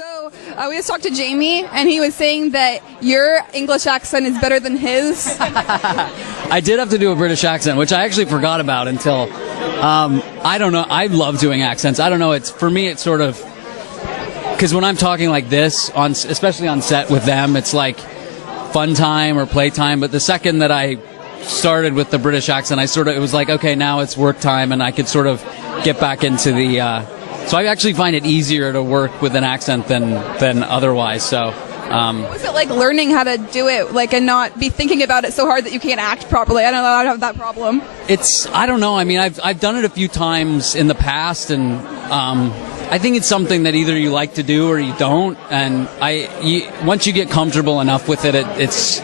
So we just talked to Jamie, and he was saying that your English accent is better than his. I did have to do a British accent, which I actually forgot about until, I don't know, I love doing accents. I don't know, for me it's sort of, because when I'm talking like this, especially on set with them, it's like fun time or play time, but the second that I started with the British accent, it was like, okay, now it's work time, and I could sort of get back into the, so I actually find it easier to work with an accent than otherwise. So, what was it like learning how to do it, like, and not be thinking about it so hard that you can't act properly? I don't know, I don't have that problem. I don't know. I mean, I've done it a few times in the past, and I think it's something that either you like to do or you don't. And once you get comfortable enough with it, it's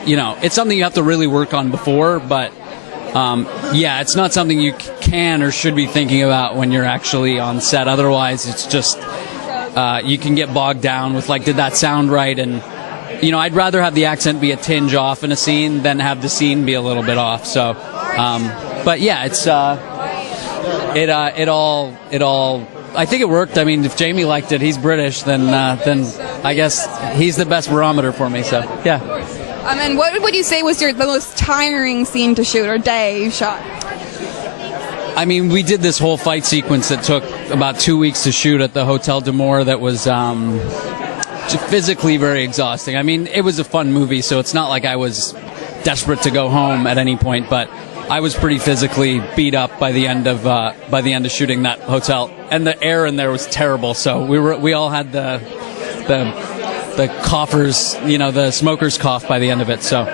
something you have to really work on before, but. It's not something you can or should be thinking about when you're actually on set. Otherwise, it's just you can get bogged down with, like, did that sound right? And I'd rather have the accent be a tinge off in a scene than have the scene be a little bit off. So, but yeah, it's it all. I think it worked. I mean, if Jamie liked it, he's British, then I guess he's the best barometer for me. So yeah. And what would you say was the most tiring scene to shoot or day you shot? I mean, we did this whole fight sequence that took about 2 weeks to shoot at the Hotel d'Amour that was physically very exhausting. I mean, it was a fun movie, so it's not like I was desperate to go home at any point, but I was pretty physically beat up by the end of shooting that hotel, and the air in there was terrible. So we all had the coughers, the smoker's cough by the end of it. So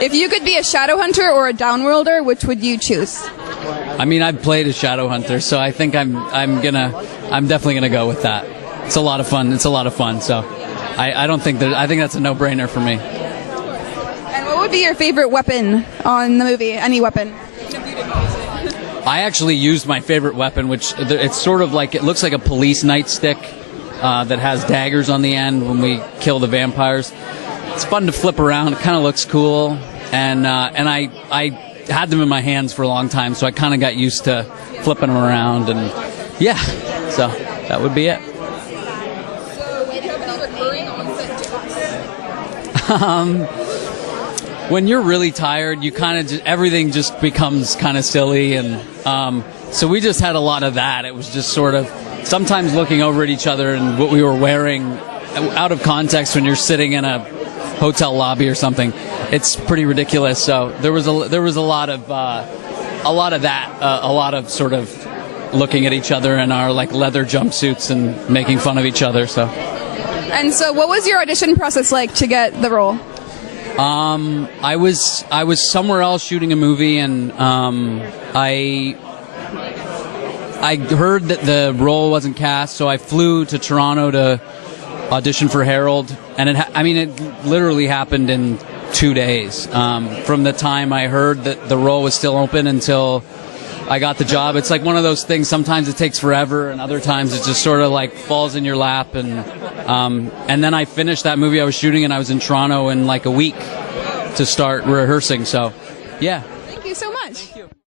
if you could be a shadow hunter or a downworlder, which would you choose? I mean, I've played a shadow hunter, so I think I'm definitely gonna go with that. It's a lot of fun. So I think that's a no-brainer for me. And what would be your favorite weapon on the movie? Any weapon? I actually used my favorite weapon, which it's sort of like, it looks like a police nightstick. That has daggers on the end when we kill the vampires. It's fun to flip around. It kind of looks cool, and I had them in my hands for a long time, so I kind of got used to flipping them around, and yeah, so that would be it. So, do you have any recurring on-set jokes? When you're really tired, you kind of everything just becomes kind of silly, and so we just had a lot of that. It was just sort of. Sometimes looking over at each other and what we were wearing out of context when you're sitting in a hotel lobby or something, it's pretty ridiculous. So there was a lot of that, a lot of sort of looking at each other in our like leather jumpsuits and making fun of each other. So. And so, what was your audition process like to get the role? I was somewhere else shooting a movie, and I heard that the role wasn't cast, so I flew to Toronto to audition for Harold, and it literally happened in 2 days. From the time I heard that the role was still open until I got the job. It's like one of those things, sometimes it takes forever, and other times it just sort of like falls in your lap, and then I finished that movie I was shooting, and I was in Toronto in like a week to start rehearsing, so yeah.